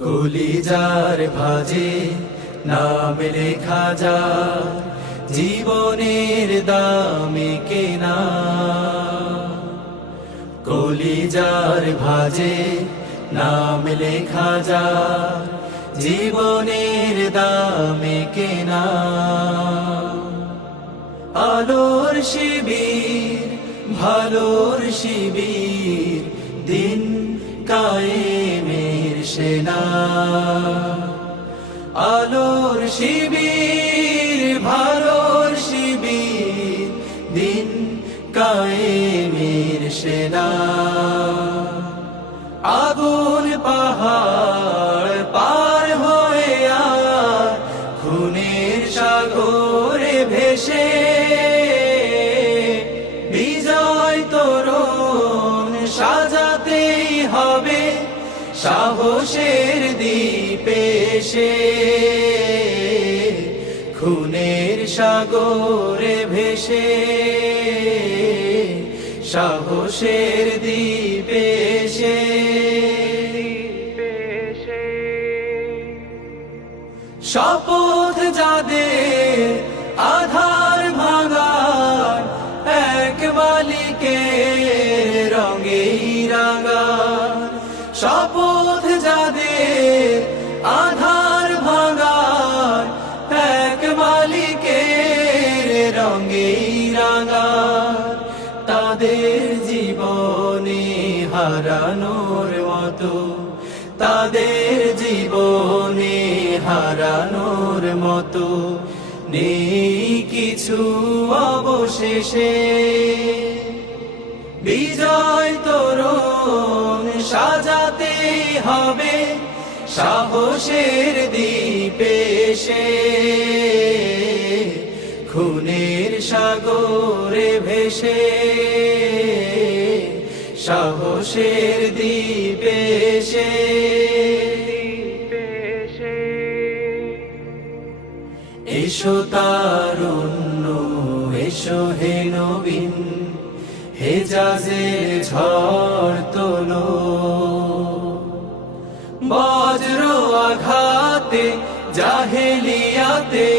কলিজার ভাজে নাম লেখা যায়, জীবনের দামে কেনা। কলিজার ভাজে নাম লেখা যায়, জীবনের দামে কেনা। আলোর শিবির, ভালোর শিবির, দিন কায়েমের সেনা। আলোর শিবির, ভালোর শিবির, দিন কায়েমের সেনা। আগুন পাহাড় পার হয়ে আর খুনের সাগরে ভেসে, বিজয় তোরণ সাজাতেই হবে সাহসের দ্বীপে এসে। খুনের সাগরে ভেসে, সাহসের দ্বীপে এসে। শপথ যাদের আধার ভাঙার, এক মালিকের রঙেই রাঙা। শপথ যাদের আধার ভাঙার, এক মালিকের রঙেই রাঙা। তাদের জীবনে হারানোর মতো, তাদের জীবনে হারানোর মতো নেই কিছু অবশেষে। বিজয় তোরণ সাজাতে হবে সাহসের দ্বীপে এসে। খুনের সাগরে ভেসে, সাহসের দ্বীপে এসে। এসো তারুণ্য, এসো হে নবীন, হেজাজের ঝড় তোলো। বজ্র আঘাতে জাহেলিয়াতে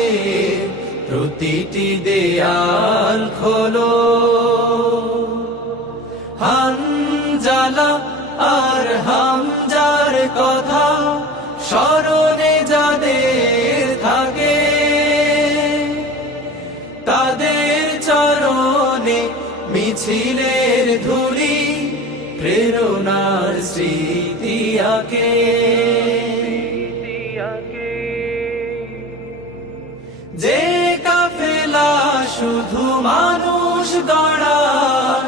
প্রতিটি দেয়াল খোলো। হানজালা আর হামজার কথা স্মরণে যাদের থাকে, তাদের চরণে মিছিলের ধুলি প্রেরণার স্মৃতি আঁকে। যে কাফেলা শুধু মানুষ গড়ার,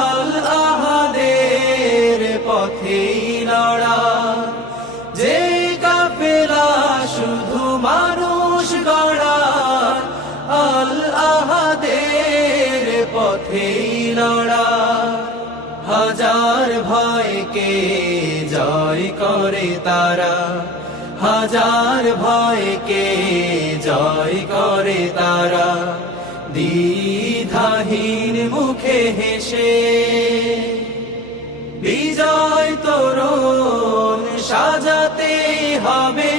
আল আহাদের পথেই লড়া। যে কাফেলা শুধু মানুষ গড়ার, আল আহাদের পথেই লড়া। হাজার ভয়কে জয় করে তারা, হাজার ভয়কে জয় করে তারা। দ্বিধাহীন মুখে হেসে, বিজয় তোরণ সাজাতে হবে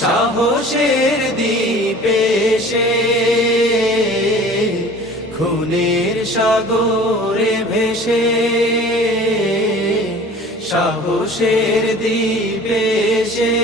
সাহসের দ্বীপে এসে। খুনের সাগরে ভেসে, সাহসের দ্বীপে এসে।